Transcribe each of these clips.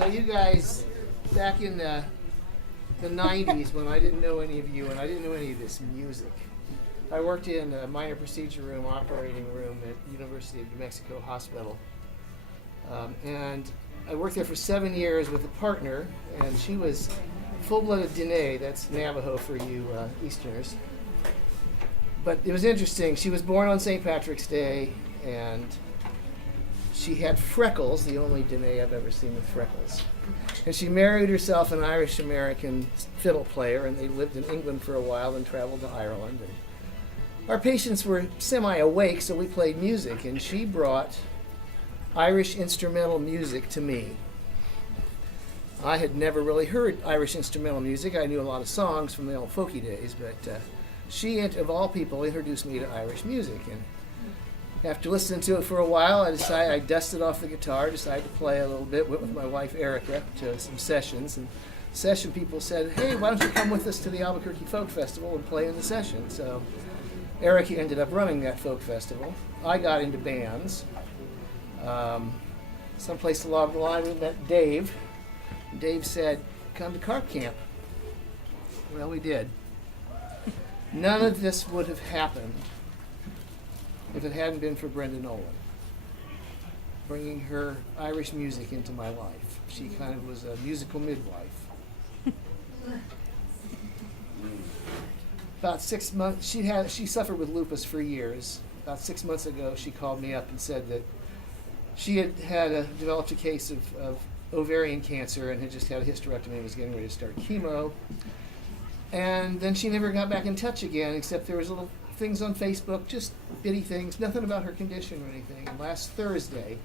So you guys, back in the 90s when I didn't know any of you and I didn't know any of this music, I worked in a minor procedure room, operating room at University of New Mexico Hospital. And I worked there for 7 years with a partner, and she was full-blooded Dene, that's Navajo for you Easterners. But it was interesting. She was born on St. Patrick's Day, and she had freckles, the only Dene I've ever seen with freckles. And she married herself an Irish-American fiddle player, and they lived in England for a while and traveled to Ireland. And our patients were semi-awake, so we played music, and she brought Irish instrumental music to me. I had never really heard Irish instrumental music. I knew a lot of songs from the old folky days, but she, of all people, introduced me to Irish music. And after listening to it for a while, I dusted off the guitar, decided to play a little bit, went with my wife Erica to some sessions. And session people said, hey, why don't you come with us to the Albuquerque Folk Festival and play in the session? So Erica ended up running that folk festival. I got into bands. Someplace along the line we met Dave. Dave said, come to Carp Camp. Well, we did. None of this would have happened if it hadn't been for Brenda Nolan, bringing her Irish music into my life. She kind of was a musical midwife. About 6 months, she suffered with lupus for years. About 6 months ago, she called me up and said that she had developed a case of ovarian cancer and had just had a hysterectomy and was getting ready to start chemo. And then she never got back in touch again, except there was little things on Facebook, just bitty things, nothing about her condition or anything. And last Thursday,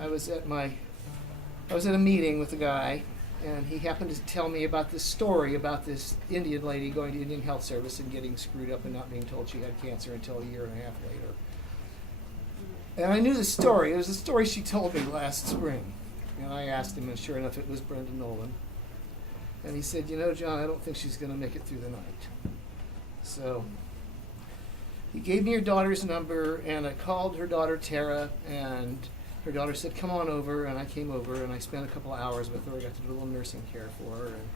I was at a meeting with a guy, and he happened to tell me about this story about this Indian lady going to Indian Health Service and getting screwed up and not being told she had cancer until a year and a half later. And I knew the story. It was a story she told me last spring. And I asked him, and sure enough, it was Brenda Nolan. And he said, you know, John, I don't think she's going to make it through the night. So he gave me her daughter's number, and I called her daughter, Tara, and her daughter said, come on over. And I came over, and I spent a couple of hours with her. I got to do a little nursing care for her and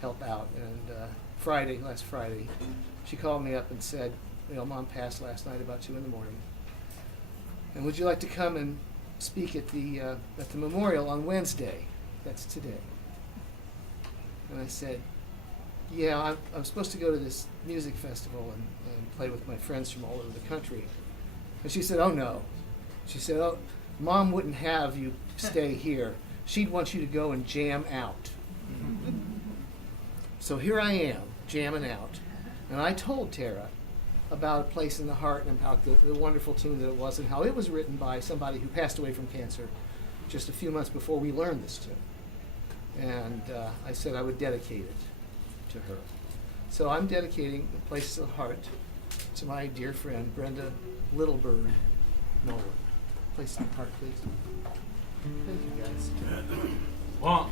help out. And last Friday, she called me up and said, you know, Mom passed last night about 2 in the morning. And would you like to come and speak at the memorial on Wednesday? That's today. And I said, yeah, I'm supposed to go to this music festival and play with my friends from all over the country. And she said, oh no. She said, oh, Mom wouldn't have you stay here. She'd want you to go and jam out. So here I am, jamming out. And I told Tara about A Place in the Heart and about the wonderful tune that it was and how it was written by somebody who passed away from cancer just a few months before we learned this tune. And I said I would dedicate it to her. So I'm dedicating A Place in the Heart to my dear friend Brenda Littlebird Nolan. Place in the Heart, please. Thank you, guys. 1,